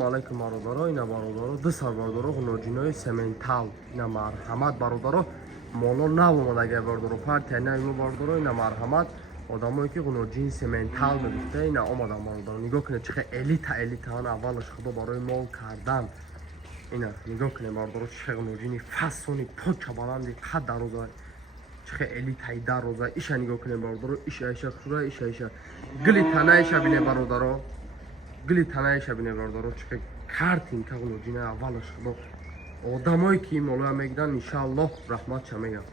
Алейкум бародаро, ина бародаро, ду сар бародаро, гуножинои сементал, ина марҳамат бародаро, моло навомадаги бародаро, партия наимо бародаро, ина марҳамат, одамое ки гуножини сементал мегуфта, ина омадан бародаро, нигоҳ кунед чихе элитаан аввалаш худо барои мол кардан, ина нигоҳ кунед бародаро, чихе гуножини фасони поча баланди қад дароза, чихе элитаи дароза, иша нигоҳ кунед бародаро, иша хура, иша гили танаиша бинед бародаро. Гили танаиша бинед бародаро, чихе картинка гуножина аввалаш худо одамое ки молоя мегиранд иншааллоҳ раҳматша мегам.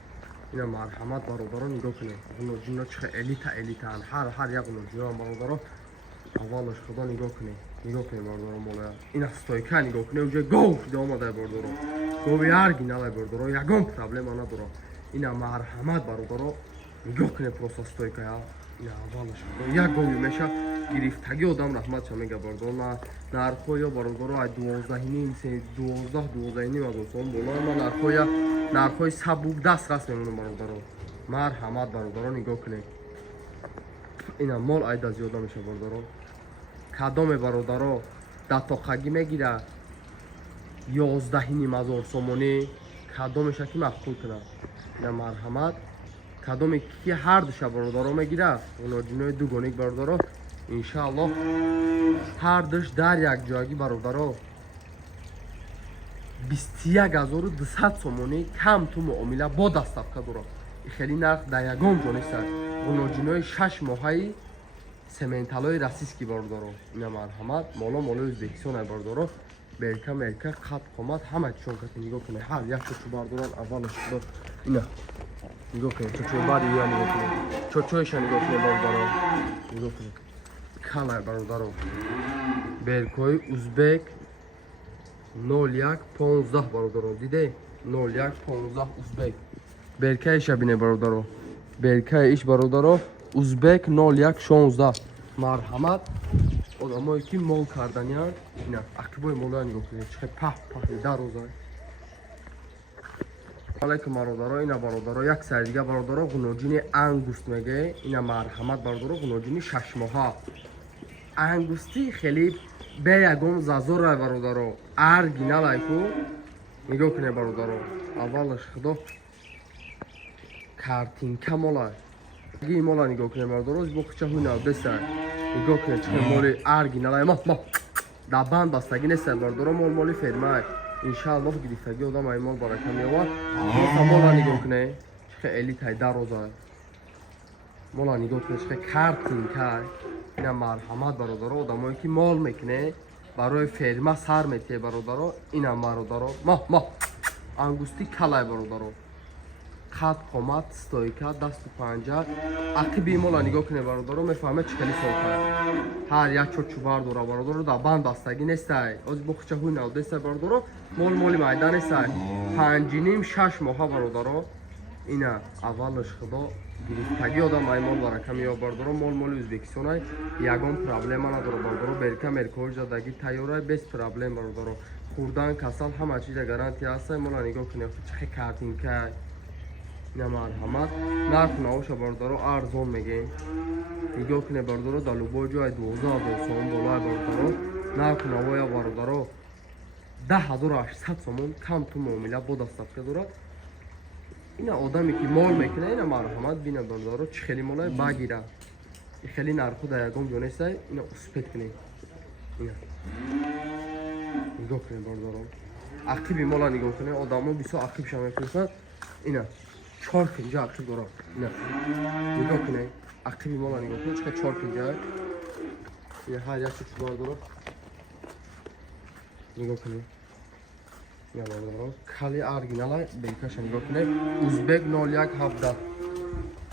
Ина марҳамат бародаро, нигоҳ кунед гуножина чихе элитаан ҳар як гуножина бародаро аввалаш худо нигоҳ кунед бародаро молоя. Ина стойка нигоҳ кунед уҷа гов шуда омадай бародаро, гови аргиналай бародаро, ягон проблема надоро. Ина марҳамат бародаро, нигоҳ кунед просто стойкая. Ина аввалаш худо як гови меша гирифтаги одам раҳматша мега бародаро, нархҳоя бародаро ай 12 азон сом болоа, ма нархҳои сабук дастрас мемонам бародаро. Марҳамат бародаро, нигоҳ кунед. Ина мол айда зиёда меша бародаро. Кадоме бародаро датоқагӣ мегира 11,000 сомонӣ, кадомеша ки махкул кунад. Ина марҳамат, кадоме ки ҳар душа бародаро мегира гуножинои дугонак бародаро иншааллоҳ ҳар душ дар якҷоягӣ бародаро 21,200 сомонӣ кам ту муомила бо дастафка дорад. Хеле нарх дар ягон ҷо нестад. Гуножинои 6 моҳаи сементалои расиски бародаро. Ина марҳамат, молои ӯзбекистон ай бародаро. Берка мерка қад қомат ҳама чишон кати нигоҳ кунед. Ҳар як чӯчӯбар дорад аввалаш худо. Ина нигоҳ кунед, чӯчӯбари ё нигоҳ кунед. Чӯчӯиша нигоҳ кунед бародаро. Нигоҳ кунед. Калай бародаро. Беркои ӯзбек 0115 бародаро. Диде? 0115 ӯзбек. Беркаиша бине бародаро. Беркаи иш бародаро ӯзбек 0116. Марҳамат. Одамое ки мол карданиянд. Ина ақибои молоя нигоҳ кунед. Чихе паҳни дароза. Алейкум бародаро, ина бародаро як сари дига бародаро гуножини ангуст меге. Ина марҳамат бародаро гуножини 6 моҳа. Ангусти хеле бе ягон зазора бародаро. Аргиналай ку. Нигоҳ кунед бародаро. Аввалаш худо картинка мола. Ги мола нигоҳ кунед бародаро, бо хуча ҳуйна бесай. Нигоҳ кунед чихе моли аргиналай ма дабан бастаги несай бародаро, моли фермай. Иншааллоҳ гирифтаги одам ай мол барака меовад. Мола нигоҳ кунед чихе элитай дароза. Мола нигоҳ кунед чихе картинка. Ина марҳамат бародаро, одамое ки мол мекунед барои ферма сар метиҳед бародаро. Ина бародаро ангусти калай бародаро. Қад қомат стойка дасту панҷа ақиби мола нигоҳ кунед бародаро, мефаҳмед чӣ хеле солка. Ҳар як чӯчӯбар дора бародаро, дар банд бастагӣ нестай. Ози бо хуча ҳуй нав дестай бародаро, моли майда нестай. 5,5-6 моҳа бародаро. Ина аввалаш худо гирифтаги одам ай мол барака меёбад бародаро, моли ӯзбекистонай ягон проблема надорад бародаро. Берка меркаҳои задагӣ тайёрай без проблем бародаро. Хурдан касал ҳама чиза гарантия ҳастай. Мола нигоҳ кунед чихе картинкай. Ина марҳамат, нарх навоша бародаро арзон мегем. Нигоҳ кунед бародаро дар лубои ҷо ай 12,000 сомон болоай бародаро. Нарх навоя бародаро 10,800 сомон кам ту муомила бо дастафка дорад. Ина одаме ки мол мекунад, ина марҳамат бина бародаро, чӣ хеле молай багира. Хеле нарху дар ягон ҷо нестай. Ина успет кунед. Ина нигоҳ кунед бародаро. Ақиби мола нигоҳ кунед, одамо бисёр ақибша мефурсад. Ина 4 пинҷа ақиб дорад. Ина нигоҳ кунед, ақиби мола нигоҳ кунед, чихе 4 пинҷа. Ина ҳар як чӯчӯбар дорад. Нигоҳ кунед. Ина бародаро кали аргиналай беркаша нигоҳ кунед. Ӯзбек 0117.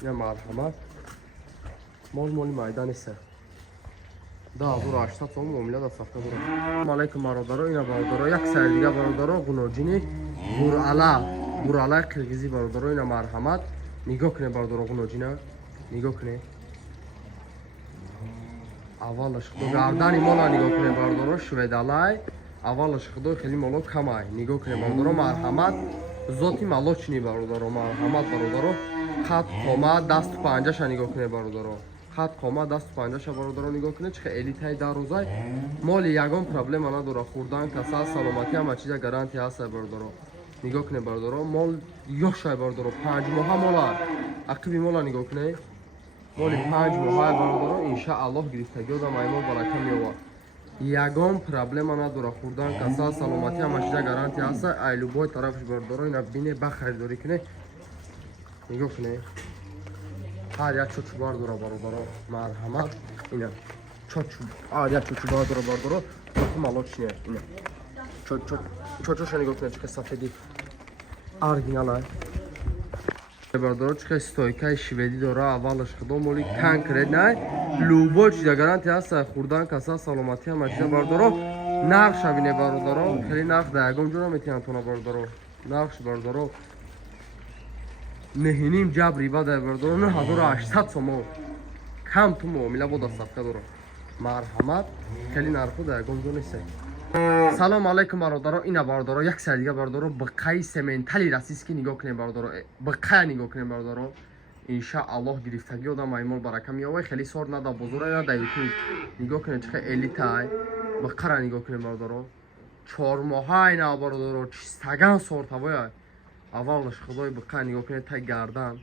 Ина марҳамат. Моли майда неста. 10,800 сом муомила дастафка дорад. Алейкум бародаро, ина бародаро як сари дига бародаро гуножини буралай қирғизӣ бародаро. Ина марҳамат. Нигоҳ кунед бародаро гуножина. Нигоҳ кунед. Аввалаш худо гардани мола нигоҳ кунед бародаро шведалай. Аввалаш худо хеле моло камай. Нигоҳ кунед бародаро марҳамат. зоти молочни бародаро, марҳамат бародаро. Қад қомат дасту панҷаша нигоҳ кунед бародаро. хат қома даст панҷаша бародаро нигоҳ кунед чихе элитаи дарозай моли ягон проблема надора хурдан касал саломатӣ ҳама чиза гарантия ҳаста бародаро нигоҳ кунед бародаро мол ёшай бародаро 5 моҳа мола ақиби мола нигоҳ кунед моли 5 моҳа бародаро иншааллоҳ гирифтаги одам аймол барака меёвад ягон проблема надора хурдан касал саломатӣ ҳама чиза гарантия ҳаста ай любой тарафаш бародаро ина бине ба харидорӣ кунед нигоҳ кунед ҳар як чочубар дора бародаро марҳамат ина ҳар як чочубар дора бародаро малочне ина чочоша нигоҳ кунед чихе сафеди оригиналай бародаро чихе стойкаи шведӣ дора аввалаш худо моли конкрет най любой чиза гарантия ҳаста хурдан касал саломатӣ ҳама чиза бародаро нарх шавине бародаро хеле нарх да ягон ҷо наметавонад тона бародаро нархш бародаро меҳиним ҷабри бадай бародаро 9800 сомон кам ту муомила бо дастафка дора марҳамат хеле нарху да ягон ҷо нестад салом алайкум бародаро ина бародаро як сар дига бародаро биқаи сементали расиски нигоҳ кунед бародаро биқая нигоҳ кунед бародаро иншааллоҳ гирифтаги одам маймол барака меёвад хеле сор нада бозора нада ютуб нигоҳ кунед чихе элитай биқара нигоҳ кунед бародаро 4 моҳа ина бародаро чистаган сортавоя аввалаш худои биқая нигоҳ кунед тай гардан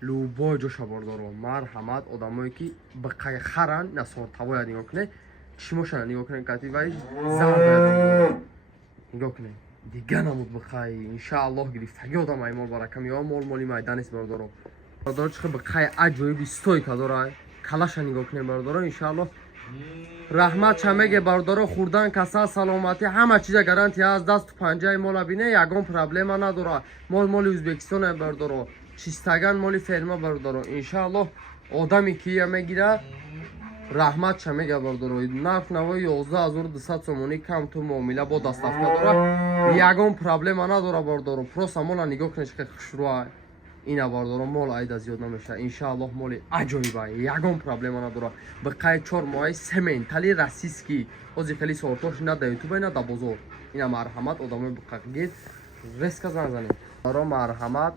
любой ҷоша бародаро марҳамат одамое ки биқаи харан на сортавоя нигоҳ кунед чимошана нигоҳ кунед кативаи зарда нигоҳ кунед дига намуд биқаи иншааллоҳ гирифтаги одам аймол барака меёвад моли майданист бародаро бародаро чихе биқаи аҷоиби стойка дорад калаша нигоҳ кунед бародаро иншааллоҳ раҳмат чамеге бародаро хурдан касал саломатӣ ҳама чиза гарантия аст дасту панҷаи мола бине ягон проблема надора моли ӯзбекистоне бародаро чистаган моли ферма бародаро иншааллоҳ одаме ки я мегира раҳмат чамега бародаро нарх навои 11200 сомонӣ кам ту муомила бо дастафка дора ягон проблема надора бародаро просто мола нигоҳ кунед чихе хушрӯа ина бародаро мол айда зиёд намешавад иншааллоҳ моли аҷоибай ягон проблема надора биқаи 4 моҳаи сементали расиски ҳозир хеле сортош на да ютуб на да бозор ина марҳамат одамои биқагир резка зан занед баро марҳамат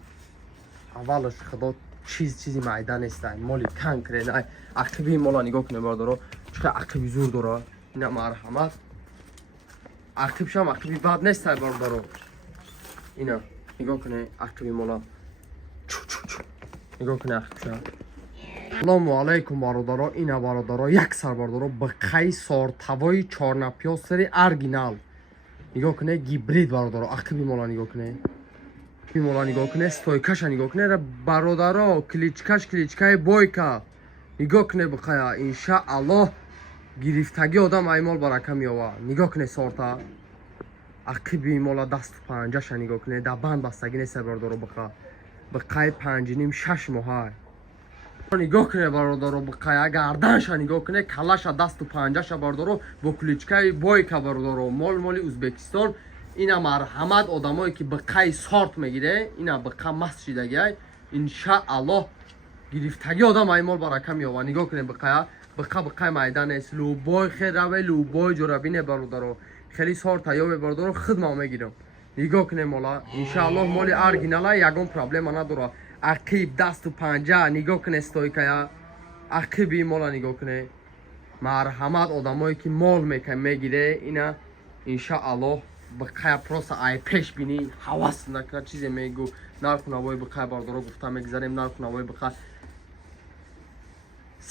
аввалаш худо чизи майда нестай моли конкрет ай ақиби мола нигоҳ кунед бародаро чихе ақиби зур дора ина марҳамат ақибшам ақиби бад нестай бародаро ина нигоҳ кунед ақиби мола нигоҳ кунед ақибша салому алайкум бародаро ина бародаро як сар бародаро биқаи сортавои чорнапёсери оригинал нигоҳ кунед гибрид бародаро ақиби мола нигоҳ кунед мола нигоҳ кунед стойкаша нигоҳ кунед бародаро кличкаи бойка нигоҳ кунед биқая иншааллоҳ гирифтаги одам аймол барака меёвад нигоҳ кунед сорта ақиби мола дасту панҷаша нигоҳ кунед да банд бастагӣ неста бародаро биқаи 5.5-6 моҳа нигоҳ кунед бародаро биқая гарданша нигоҳ кунед калаша дасту панҷаша бародаро бо кличкаи бойка бародаро моли ӯзбекистон ина марҳамат одамое ки биқаи сорт мегире ина биқа маст шидагиай иншааллоҳ гирифтаги одам аймол барака меёвад нигоҳ кунед биқаи майда нест любой хераве любой ҷорабине бародаро хеле сорта ёбе бародаро хидма мегирам нигоҳ кунед мола иншааллоҳ моли оригинала ягон проблема надора ақиб дасту панҷа нигоҳ кунед стойкая ақиби мола нигоҳ кунед марҳамат одамое ки мол мегире ина иншааллоҳ биқая просто ай пеш бинӣ ҳавас накунад чизе мегӯ нарху навои биқая бародаро гуфта мегзарем нарху навои биқа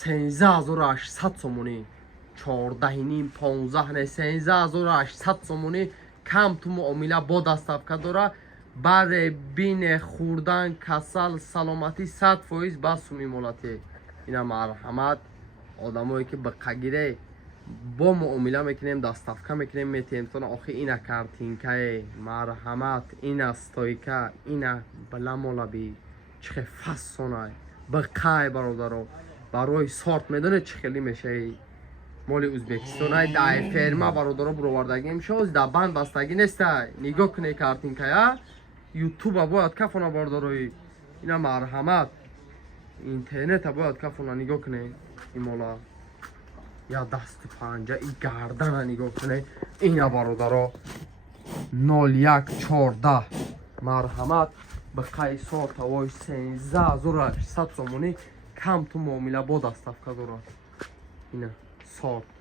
13800 сомонӣ 14.5 не 13800 сомонӣ кам ту муомила бо дастафка дора баре бине хурдан касал саломатӣ 100% ба суми молате ина марҳамат одамое ки биқагире бо муомила мекунем дастафка мекунем метемтона охи ина картинкае марҳамат ина стойка ина баламолаби чихе фассонай биқай бародаро барои сорт медонед чӣ хеле мешаи моли ӯзбекистонай дай ферма бародаро буровардаги мешоз да банд бастагӣ нестай нигоҳ кунед картинкая ютуба бояд кафона бародарои ина марҳамат интернета бояд кафона нигоҳ кунед имола я дасту панҷа и гардана нигоҳ кунед ина бародаро 0114 марҳамат биқаи сортавои 13800 сомонӣ Come to Momila, boda stavka dora. Yine sort.